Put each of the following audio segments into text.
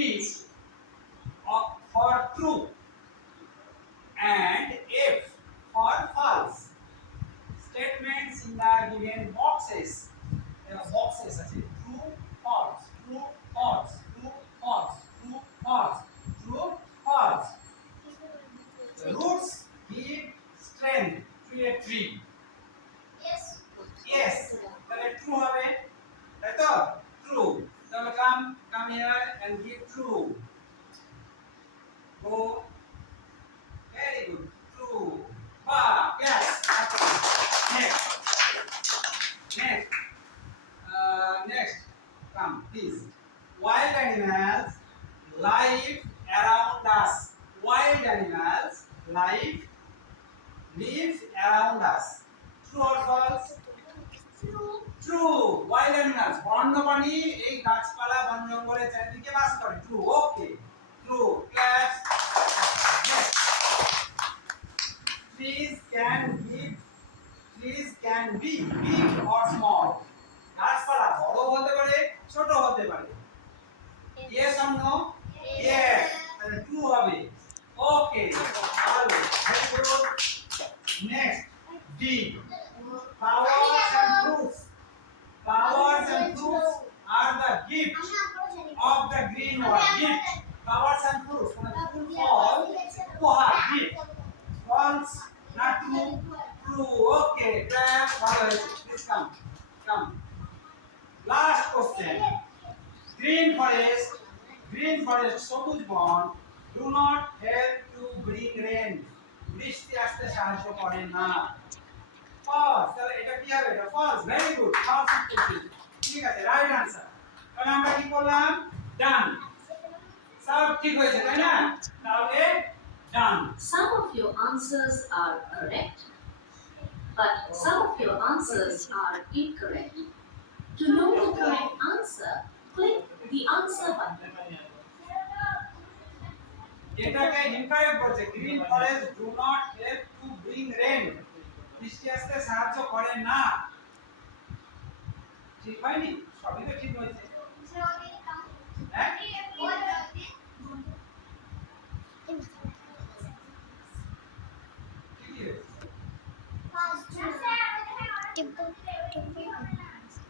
T for true and F for false. Statements in the given boxes. Boxes আছে true, false, true, false, true, false, true, false, true, false. The roots give strength to a tree. Yes. Yes. তাহলে true হবে, তাই তো? True. তাহলে come here and give true. Go. Very good. True. Wow. Yes. Next. Next. Next. Come, please. Wild animals live around us. Wild animals live around us. True or false? True. Wild animals. বন্যপ্রাণী এই গাছপালা বন জঙ্গলের চারিদিকে বাস করে। True. Okay. True. Claps. Yes. Trees can be big or small. গাছপালা বড় হতে পারে ছোট হতে পারে। Yes or no? Yes. তাহলে true হবে। Okay. ভালো। Very good. Next. D. Flowers and fruits. Flowers and fruits are the gift of the green world. Gift. Flowers and fruits. Full fall. Upahar. Gift. False. Not true. True. Okay. Clap. Please come. Come. Last question. Green forest, সবুজ বন do not help to bring rain. বৃষ্টি আসতে সাহায্য করে না। False. তাহলে এটা কি হবে? এটা false. Very good. False question. ঠিক আছে, রাইট আনসার। তাহলে আমরা কি করলাম? ডান। সব ঠিক হয়েছে তাই না? তাহলে ডান। Some of your answers are correct, but some of your answers are incorrect. To know the correct answer, click the answer button. এটাকে ইনকারেক্ট বলছে। Green forest do not help to bring rain. বৃষ্টি আসতে সাহায্য করে না। ঠিক হয়নি? সবই তো ঠিক হয়েছে। হ্যাঁ?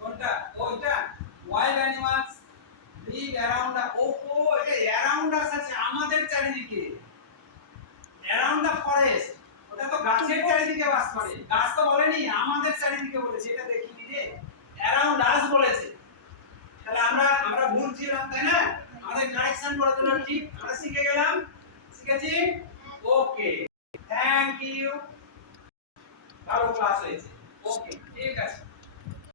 কোনটা? ওইটা wild animals live around the এটা অ্যারাউন্ড আস আছে আমাদের চারিদিকে। অ্যারাউন্ড দ্য ফরেস্ট ওটা তো গাছের চারিদিকে বাস করে। গাছ তো বলেনি আমাদের চারিদিকে বলেছে। এটা দেখিনি রে। অ্যারাউন্ড আস বলেছে। তাহলে আমরা ভুল ছিলাম তাই না? আমাদের কারেকশন করে দিল ঠিক। আমরা শিখেছি? ওকে। Thank you. ভালো ক্লাস হয়েছে। ওকে, ঠিক আছে।